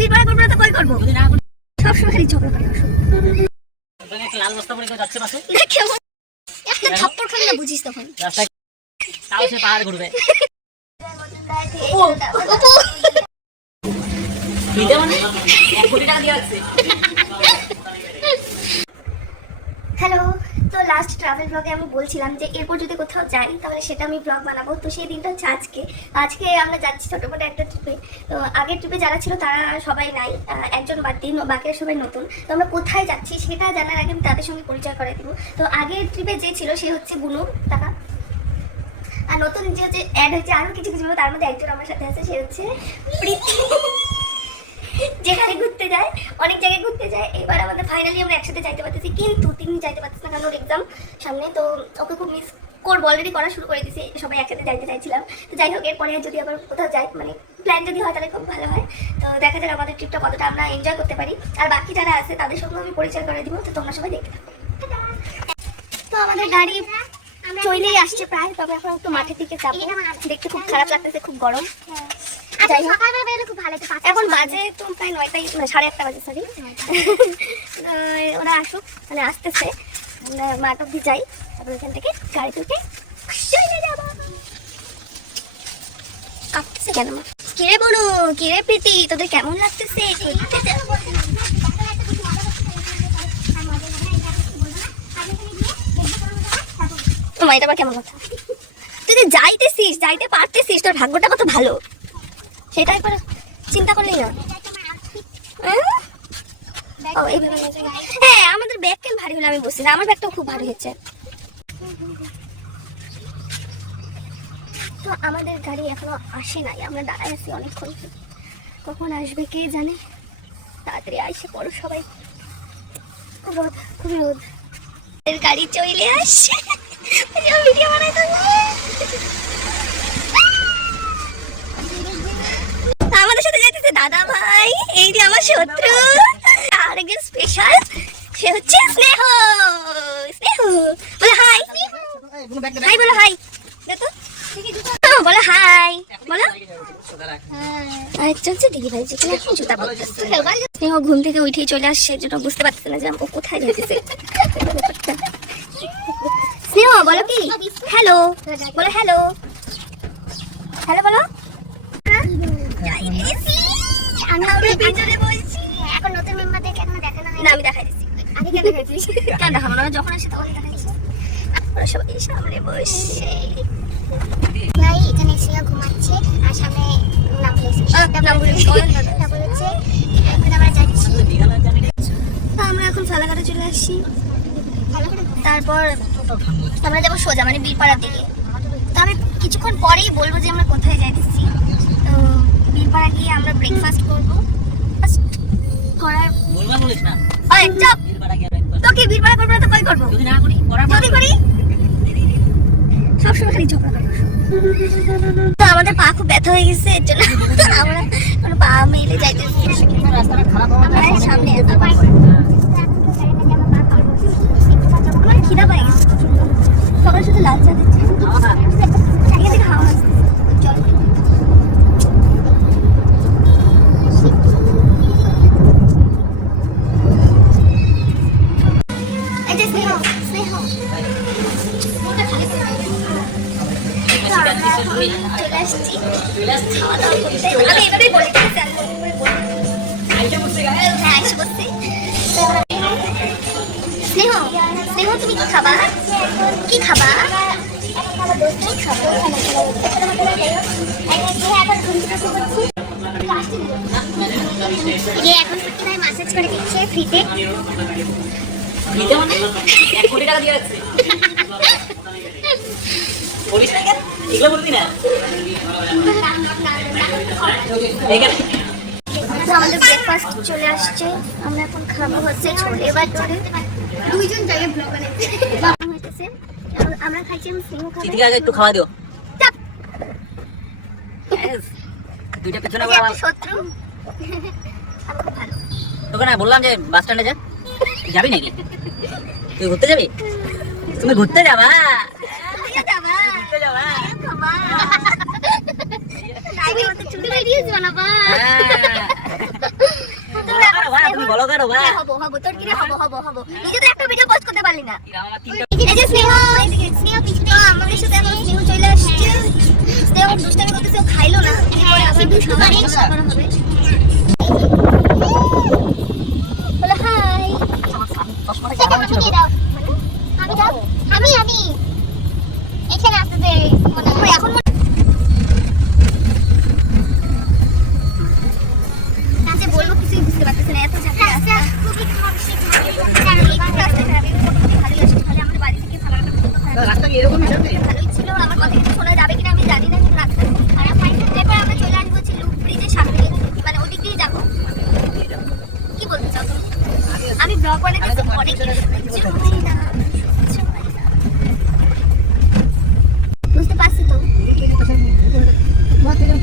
বিরপাড়া করবো না তো কই করবো? সবসময় খালি ঝগড়া করে আসো। লাল বস্তা পরে যাচ্ছে পাশে একটা থাপ্পড় খালি না বুঝিস তখন রাস্তায় তাও সে পাহাড় ঘুরবে। হ্যালো, তো লাস্ট ট্রাভেল ব্লগে আমি বলছিলাম যে এরপর যদি কোথাও যাই তাহলে সেটা আমি ব্লগ বানাবো। তো সেই দিনটা হচ্ছে আজকে আমরা যাচ্ছি ছোটোখাটো একটা ট্রিপে। তো আগের ট্রিপে যারা ছিল তারা সবাই নাই, একজন বাদ দিন, বাকিরা সবাই নতুন। তো আমরা কোথায় যাচ্ছি সেটা জানার আগে আমি তাদের সঙ্গে পরিচয় করে দিব। তো আগের ট্রিপে যে ছিল সে হচ্ছে বুনু টাকা, আর নতুন যে হচ্ছে অ্যাড হচ্ছে আরও কিছু কিছু, তার মধ্যে একজন আমার সাথে আছে, সে হচ্ছে প্রীতি। যেখানে ঘুরতে যায়, অনেক জায়গায় ঘুরতে যায়, এবার আমাদের ফাইনালি আমরা একসাথে যাইতে পারতেছি, কিন্তু তিনি যাইতে পারতেছি না কারণ ওর এক্সাম সামনে। তো ওকে খুব মিস করবো, অলরেডি করা শুরু করে দিয়েছি, সবাই একসাথে যাইতে চাইছিলাম। তো যাই হোক, এরপরে যদি আবার কোথাও যাই, মানে প্ল্যান যদি হয় তাহলে খুব ভালো হয়। তো দেখা যাক আমাদের ট্রিপটা কতটা আমরা এনজয় করতে পারি, আর বাকি যারা আছে তাদের সঙ্গে আমি পরিচয় করে দিব। তো তোমরা সবাই দেখতে থাকো। তো আমাদের গাড়ি চলেই আসছে প্রায়, তবে এখন একটু মাঠের দিকে যাবো। দেখতে খুব খারাপ লাগতেছে, খুব গরম। এখন বাজে তো প্রায় 9টাই, 8:30 বাজে, সরি। ওরা আসুক, মানে আসতেছে, আমরা মাঠ অব্দি যাই, তারপর ওখান থেকে গাড়ি তুলতে চলে যাবো। কাঁপতেছে কেন? কিরে বলু, কিরে প্রীতি, তোদের কেমন লাগতেছে? তোমার এটা আবার কেমন কথা? তুই যে যাইতেছিস, যাইতে পারতেছিস, তোর ভাগ্যটা কত ভালো, সেটা একবার চিন্তা করলি না? হ্যাঁ, আমাদের ব্যাগ কেন ভারী হলো আমি বুঝছি না, আমার ব্যাগটাও খুব ভারী হচ্ছে। তো আমাদের গাড়ি এখনো আসে নাই, আমরা দাঁড়ায় আছি অনেকক্ষণ, কখন আসবে কে জানে। তাড়াতাড়ি আইসে পড়ো সবাই, খুব রোদ, খুবই রোদ। গাড়ি চলে আসছে, ভিডিও বানাই দেবো। আমাদের সাথে যাইতেছে দাদা ভাই, এই যে আমার শত্রু, আরেকজন স্পেশাল, সে হচ্ছে স্নেহ। স্নেহ বলো হাই, হাই বলো, হাই দেখো, বলো হাই বলো। আরেকজন হচ্ছে দিদি ভাই, যেখানে এখন জুতা পরতেছে। স্নেহ ঘুম থেকে উঠেই চলে আসছে, জন্য বুঝতে পারছে না যে ও কোথায় যাইতেছে। স্নেহ বলো কি হ্যালো, বলো হ্যালো, হ্যালো বলো। এখন নতুন মেম্বারদের এখনো দেখানো হয় না, আমি দেখাই দিচ্ছি। আগে কেন দেখাইছিস? কেন দেখাবো না, যখন আসে তখন দেখাইছি। ওরা সবাই সামনে বসে, ভাই এখানে শ্রেয়া ঘুমাচ্ছে আর সামনে নাম বলেছে, তারপর হচ্ছে এখন আমরা যাচ্ছি। আমরা এখন ফালাকাটা চলে আসছি, তারপর আমরা যাবো সোজা মানে বীরপাড়ার দিকে। তো আমি কিছুক্ষণ পরেই বলবো যে আমরা কোথায় যাইতেছি। তো বীরপাড়া গিয়ে আমরা ব্রেকফাস্ট করবো। তোকে বীরপাড়া করবো না তো কই করবো? যদি করি সবসময় খালি ঝগড়া করে। তো আমাদের পা খুব ব্যথা হয়ে গেছে, এর জন্য আমরা পা মেলে যাইতেছি। সামনে আমার খিদা পাই গেছে, সবাই শুধু লাল চা দিচ্ছে, হাওয়া আসছে। চলে আসছি, খাওয়া দাওয়া করতে। আমি এভাবেই বলি, হ্যাঁ এসে বসছি। স্নেহ, স্নেহ তুমি কি খাবা? কি খাবা? এখন মাসাজ করে দিচ্ছে ফ্রিতে। কোটি টাকা দিয়ে যাচ্ছে, আমাদের ব্রেকফাস্ট চলে আসছে, আমরা এখন খাবো হচ্ছে ছোলে ভাটুরে। দুইজন জায়গায় ব্লগ বানাইতেছে, আমরা খাইছি। স্নেহ খাবে, একটু খাওয়া দিও। দুইটা পেছনে শত্রু তোকে না বললাম যে বাস স্ট্যান্ডে যাবি নাকি? তুই ঘুরতে যাবি? তুমি ঘুরতে যাবা? ব্লগার হবা? হ্যাঁ হবো হবো, তোর কি রে, হবো হবো হবো। নিজে তো একটা ভিডিও পোস্ট করতে পারলি না। আমার তিনটা এই যে স্নেহ, এদিকে স্নেহ পিছনে আমাদের সাথে এখন স্নেহ চলে আসছে। স্নেহ দুষ্টামি করতেছে, ও খাইলো না। হ্যাঁ আবার দুষ্টু করে করা হবে। বলো হাই। চশমাটা সেটা কেমন আমি ছিল? দিয়ে দাও। আমি দাও। আমি এখানে আসতে দে। মনে এখন কাছে বলবো কিছুই বুঝতে পারতেছি না, এত ঝাঁকা রাস্তা খুবই খারাপ। রাস্তা খারাপ, ভালোই আসছে। তাহলে আমাদের বাড়ি থেকে ফালাকাটা পর্যন্ত খারাপ। রাস্তা কি এরকমই যাবে? ভালোই ছিল, আমার কথা কিছু শোনা যাবে কিনা আমি জানি না, কিন্তু রাস্তা খারাপ। এরপর আমরা চলে আসবো হচ্ছে লুক ব্রিজের সামনে, মানে ওদিক দিয়ে যাবো। কি বলতে চাও তুমি? আমি ব্লগ বানাতে অনেক বুঝতে পারছি তো।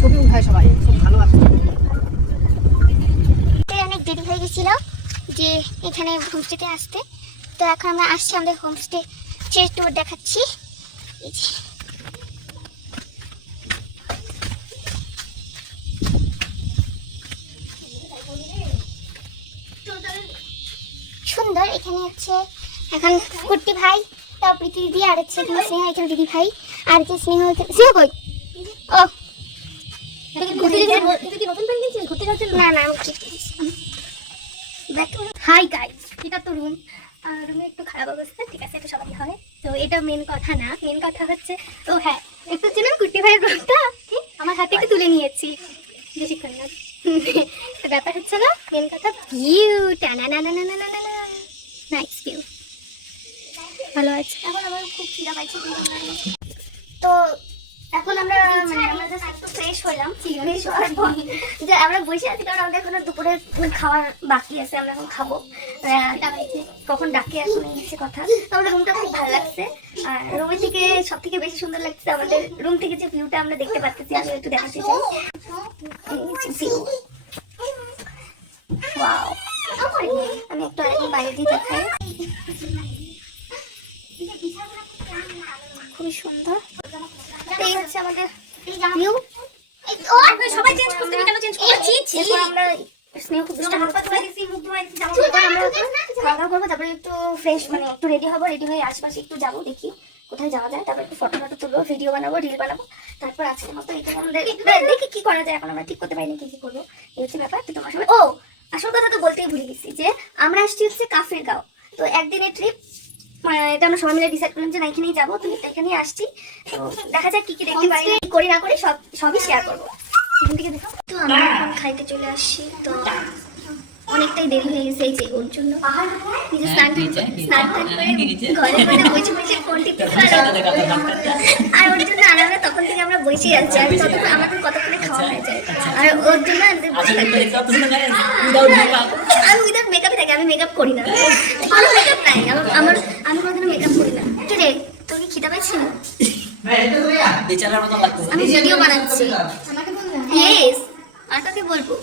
ছবি উঠায় সবাই, খুব ভালো আছে। অনেক দেরি হয়ে গেছিল যে এখানে হোমস্টেতে আসতে, তো এখন আমরা আসছি আমাদের হোমস্টে ট্যুর দেখাচ্ছি। এই যে সুন্দর, এখানে হচ্ছে এখন কুট্টি ভাই, তাও প্রীতি দিদি, আর হচ্ছে এখানে স্নেহ, এখানে দিদি ভাই, আর যে স্নেহ স্নেহ কই? ও না না হাই গাইস, এটা তো রুম, রুমে একটু খারাপ অবস্থা, ঠিক আছে, এটা সবাই হয়, তো এটা মেন কথা না। মেন কথা হচ্ছে, ও হ্যাঁ, একটু হচ্ছে না কুট্টি ভাইয়ের রুমটা আমার হাতে একটু তুলে নিয়েছি বেশিক্ষণ না। তো ব্যাপার হচ্ছে না, মেন কথা ভিউ, টানা না না না না না না, নাইস ভিউ, ভালো আছে। এখন আমার খুব খিদা পাইছে, তো এখন আমরা মানে আমরা জাস্ট একটু ফ্রেশ হলাম। ফ্রেশ হওয়ার পর যে আমরা বসে আছি, কারণ আমাদের এখনো দুপুরে খাওয়ার বাকি আছে, আমরা এখন খাবো। কখন ডাকে এখন হচ্ছে কথা। তো আমাদের রুমটা খুব ভালো লাগছে, আর রুমের থেকে সব থেকে বেশি সুন্দর লাগছে আমাদের রুম থেকে যে ভিউটা আমরা দেখতে পাচ্ছি, আমি একটু দেখাতে চাই। ওয়াও, আমি একটু বাইরে দিয়ে দেখাই, খুবই সুন্দর। এই হচ্ছে আমাদের ভিউ। সবাই চেঞ্জ করতে, কেন চেঞ্জ করছিস? এরপর আমরা স্নেহ খুব দুষ্টামি করতেছে, এরপর আমরা খাওয়া দাওয়া করবো, তারপরে একটু ফ্রেশ মানে একটু রেডি হবো, রেডি হয়ে আশপাশে একটু যাবো, দেখি কোথায় যাওয়া যায়, তারপর একটু ফটো ফটো তুলবো, ভিডিও বানাবো, রিল বানাবো, তারপর আজকের মতো এখানে আমাদের দেখি কি করা যায়। এখন আমরা ঠিক করতে পারিনি কি কি করবো, এই হচ্ছে ব্যাপার। তো তোমার সবাই, ও আসল কথা তো বলতেই ভুলে গেছি যে আমরা আসছি হচ্ছে কাফের গাঁও, তো একদিনের ট্রিপ, এটা আমরা সবাই মিলে ডিসাইড করলাম যে না এখানেই যাবো, তো এখানেই আসছি। তো দেখা যাক কি কি দেখতে পারি, কি করি না করি সবই শেয়ার করবো এখান থেকে। দেখো, তো আমরা এখন খাইতে চলে আসছি, তো অনেকটাই দেরি হয়ে গেছে এই যে ওর জন্য। নিজে স্নান করে ঘরে বসে বসে ফোন টিপতে, আর ওর জন্য আরামে তখন থেকে আমরা বসে আছি, আর ততক্ষণ আমাদের কতক্ষণে খাওয়া হয়ে যায়, আর ওর জন্য আমাদের বসে থাকতে। আমি উইদাউট মেকআপে থাকি, আমি মেকআপ করি না, কোনো মেকআপ নাই আমার, আমি কোনোদিনও মেকআপ করি না। কি রে, তোর কি খিদা পাচ্ছি? আমি ভিডিও বানাচ্ছি। ইয়েস, আর কাকে বলবো?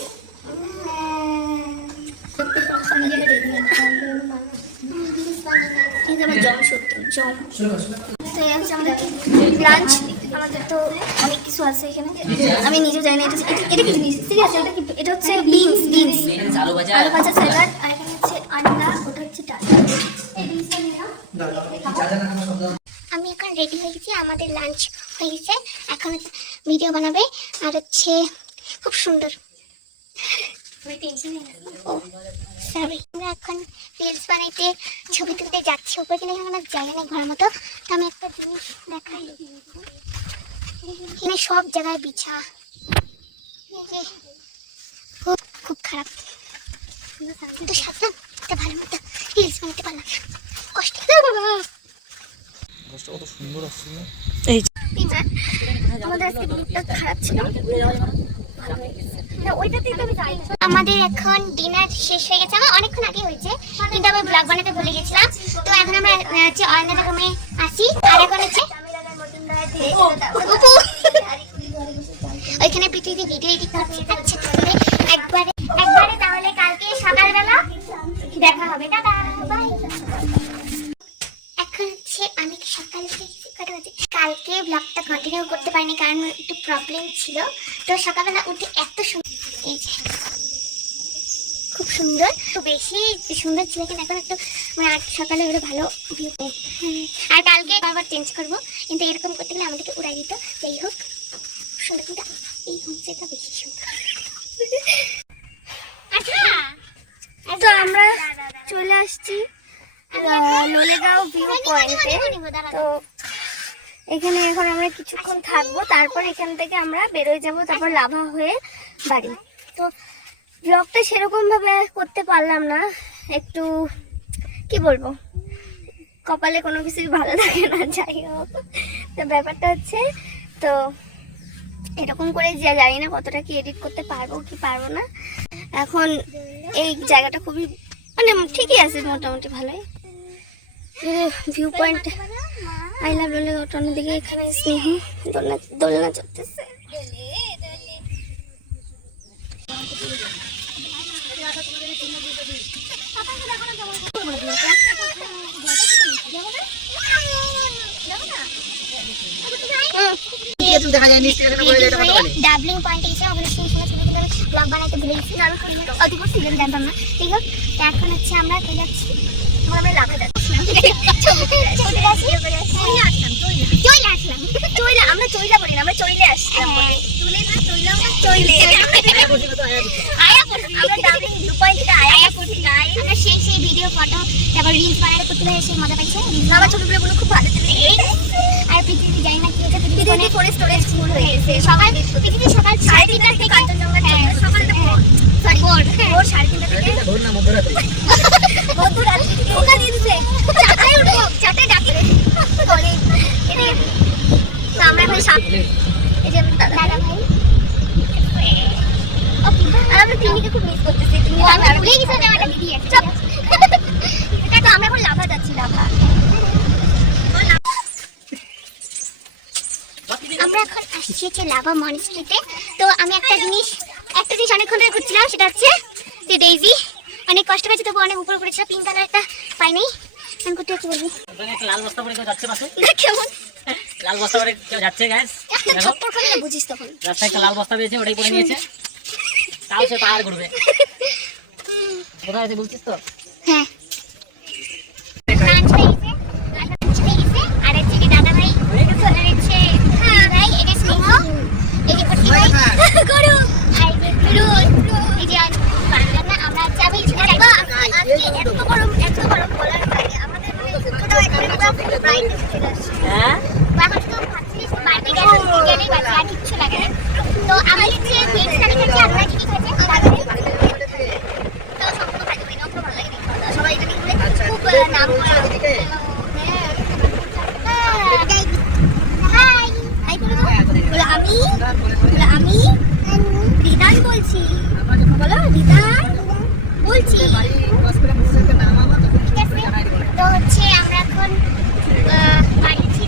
লাঞ্চ, আমাদের তো অনেক কিছু আছে এখানে, আমি নিজে জানি না এটা কি জিনিস, সিরিয়াস এটা হচ্ছে বিনস আলু ভাজা স্যালাড, আর এখানে হচ্ছে আন্ডা, ওটা হচ্ছে ডাল। আমি এখন রেডি হয়ে গেছি, আমাদের লাঞ্চ হয়ে গেছে, এখন ভিডিও বানাবে, আর হচ্ছে খুব সুন্দর। আমরা এখন রিলস বানাইতে, ছবি তুলতে যাচ্ছি, উপরে কিন্তু এখানে আমার জায়গা নেই ঘরের মতো, তো আমি একটা জিনিস দেখাই, এখানে সব জায়গায় বিছা, খুব খারাপ, কিন্তু সাবধান, একটা ভালো মতো রিলস বানাতে পারলাম, কষ্ট কত সুন্দর আসছিল। আমাদের আজকে দিনটা খারাপ ছিল। আমাদের এখন ডিনার শেষ হয়ে গেছে, আমার অনেকক্ষণ আগে হয়েছে, কিন্তু আমি ব্লগ বানাতে ভুলে গেছিলাম। তো এখন আমরা হচ্ছে অয়নাদের রুমে আসি, আর এখন হচ্ছে ওইখানে পৃথিবীতে ভিডিও এডিট করছে। আচ্ছা একবারে তাহলে কালকে সকালবেলা দেখা হবে, টাটা বাই। এখন হচ্ছে আমি সকাল কালকে ব্লগটা কন্টিনিউ করতে পারিনি, কারণ একটু প্রবলেম ছিল। তো সকালবেলা উঠে এত সুন্দর, এই যে খুব সুন্দর, তো বেশি সুন্দর ছিল কিনা এখন একটু মানে আজ সকালে হলে ভালো ভিউ। আর কালকে আবার চেঞ্জ করবো, কিন্তু এরকম করতে গেলে আমাদেরকে উড়াই দিত। যাই হোক সুন্দর, কিন্তু এই হোমস্টেটা বেশি সুন্দর। তো আমরা চলে আসছি লোলেগাঁও ভিউ পয়েন্টে। তো এখানে এখন আমরা কিছুক্ষণ থাকবো, তারপর এখান থেকে আমরা বেরোয় যাব, তারপর লাভা হয়ে বাড়ি। তো ব্লগটা সেরকম ভাবে করতে পারলাম না, একটু কি বলবো, কপালে কোনো কিছুই ভালো থাকে না। যাই হোক, তো ব্যাপারটা হচ্ছে, তো এরকম করে জানি না কতটা কি এডিট করতে পারবো কি পারবো না। এখন এই জায়গাটা খুবই মানে ঠিকই আছে, মোটামুটি ভালোই view point. I love Lolegaon অন্যদিকে এখানে স্নেহী দোলনা চলতেছে। ডাবলিং পয়েন্টে এসে আমাদের সেই সময় ছোটবেলা ব্লগ বানাইতে ভুলে গেছি, আমি অল্প সিজন জানতাম না। ঠিক আছে, এখন হচ্ছে আমরা কই যাচ্ছি, আমরা লাভা যাচ্ছি। আমরা চইলা বলি না, আমরা চইলে আসছিলাম। সেই ভিডিও ফটো তারপর রিলস বানাতে করতে হয়, সেই মজা পাইছে। আমার ছোটবেলাগুলো খুব ভালো ছিল। আর পৃথিবী জানি না কি হচ্ছে, পৃথিবী ফোনে স্টোরেজ ফুল হয়ে গেছে। পৃথিবী সকাল 3:30 থেকে কাঞ্চনজঙ্ঘা সকাল ভোর 3:30 থেকে মধ্যরাত্রি ওকা দিচ্ছে। চাটাই উঠবো, চাটাই ডাকে বলে আমরা এখন সামনে এই যে দাদা ভাই। আর আমরা পিনিকে খুব মিস করতেছি। আমি ভুলে গেছি যে আমার দিদি আছে। তো আমরা এখন লাভা যাচ্ছি, লাভা। আমরা এখন আসছি হচ্ছে লাভা মনস্ট্রিটে। তো আমি একটা জিনিস অনেকক্ষণ ধরে খুঁজছিলাম, সেটা হচ্ছে যে ডেইজি অনেক কষ্ট করেছে, তবু অনেক উপরে পড়েছিল, পিঙ্ক কালার একটা পাই নাই। আমি কোথায় কি বলবি, লাল বস্তা পরে কেউ যাচ্ছে পাশে, কেমন লাল বস্তা পরে কেউ যাচ্ছে গাইস, ছোট্ট করে বুঝিস তখন রাস্তায় একটা লাল বস্তা পেয়েছে, ওটাই পরে নিয়েছে। তাও সে পাহাড় ঘুরবে। কোথায় আছে বলছিস তো? হ্যাঁ লাঞ্চ হয়ে গেছে, লাঞ্চ হয়ে গেছে। আর হচ্ছে কি দাদা ভাই চলে যাচ্ছে। হ্যাঁ ভাই, এটা স্নেহ, এই যে পট্টি ভাই গরু, আর এই যে রোল, এই যে বাংলা। আমরা যাবি আজকে এত গরম বলার আগে আমাদের মানে ছোট একটা ব্রাইট চলে আসছে। হ্যাঁ এখন তো ভাবছিস বাইরে গেলেই বাজে, আর কিচ্ছু লাগে না। তো আমি হচ্ছে ভেজ থালি খাচ্ছি, আপনারা কি কি খাচ্ছেন? তো সব তো খাইতে পারি না, ভালো লাগে না, সবাই এটা নিয়ে খুব নাম করা। হাই হাই করে দাও। বলে আমি রিদান বলছি। বলো রিদান বলছি। ঠিক আছে, তো হচ্ছে আমরা এখন বাড়ি যাচ্ছি।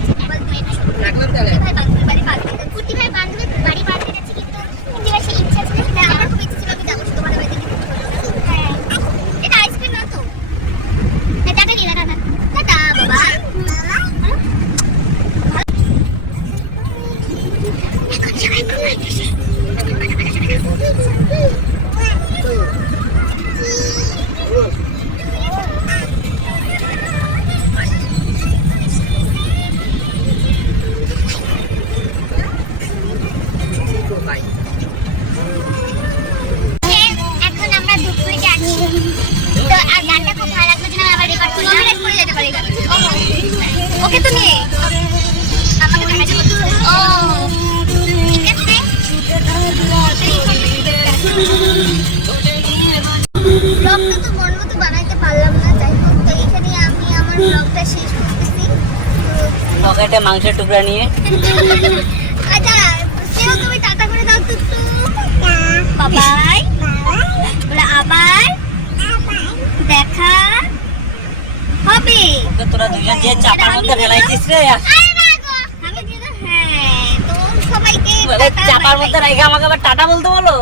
কুর্তি ভাই বান্ধবীর বাড়ি বাড়তে যাচ্ছি, কিন্তু কুর্তি ভাই সেই ইচ্ছা ছিল না, আমার খুব ইচ্ছা ছিল আমি যাবো তোমাদের বাড়িতে। হ্যাঁ, এটা আইসক্রিম না তো? টাটা নিয়ে টাটা টাটা বাবা। এখন সবাই ঘুমাইতেছে। এখন আমরা দুপুরে যাচ্ছি। তো আর গানটা খুব ভালো লাগলো, যেন আবার রেকর্ড করে যেতে পারি। ওকে তো নিয়ে আমাকে দেখা যাবে। ও ঠিক আছে, ব্লগটা তো মন মতো বানাইতে পারলাম না। যাই হোক, তো এখানে আমি আমার ব্লগটা শেষ করতেছি। পকেটে মাংসের টুকরা নিয়ে। আচ্ছা কেউ তুমি টাটা করে দাও তো। বাবাই বলে আবার দেখা হবে। তোরা দুজন যে চাপার মধ্যে ফেলাইছিস রে, আরে না গো, আমি দিয়ে দাও। হ্যাঁ, তো সবাইকে চাপার মধ্যে রেখে আমাকে আবার টাটা বলতে বলো।